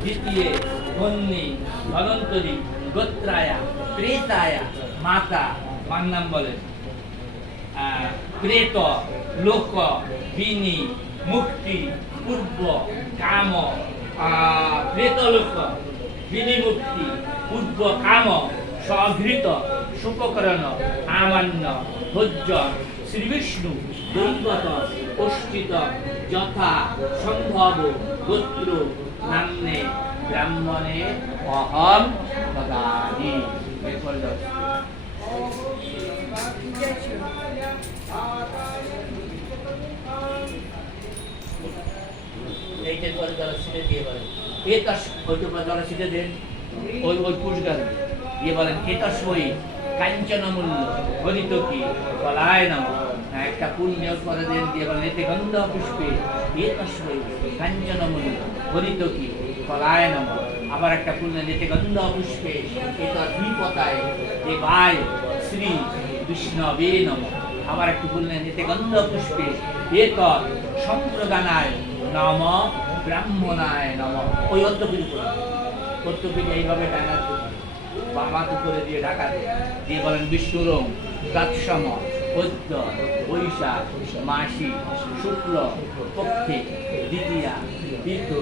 দ্বিতীয় ধন্যী ধনন্তরী গোত্রায়া ত্রেতায়া মাতা মার নাম বলেন প্রেত লোক বিনি মুক্তি পূর্ব কাম প্রেত লোক বিনিমুক্তি পূর্ব কাম সঘৃত সুপকরণ আমান্য ভোজ্য শ্রীবিষ্ণু দৈবত যথা সম্ভব, গোত্র নাম্নে ব্রাহ্মণে অহম দিয়ে বলেন। তার দেন। বলেন এটা সই কাঞ্চন মূল্য হরিত কি, বলায় নাম। একটা পুণ্য করে দেন দিয়ে বলেন, এতে গন্ধ পুষ্পে এ তার সই কাঞ্চন মূল্য হরিত কি? বলায় নাম, আবার একটা পুণ্য এতে গন্ধ পুষ্পে এটা দ্বিপতায় দেবায় শ্রী বিষ্ণবে নম, আবার একটু বললেন এতে গন্ধ পুষ্পে এত সম্প্রদানায় নম, ব্রাহ্মণায় নম। ওই করে অর্থপিল এইভাবে ডাকা বামা করে দিয়ে ঢাকা দিয়ে বলেন বিষ্ণুরম তৎসম পদ্য বৈশাখ মাসি শুক্ল পক্ষে দ্বিতীয়া ঋতু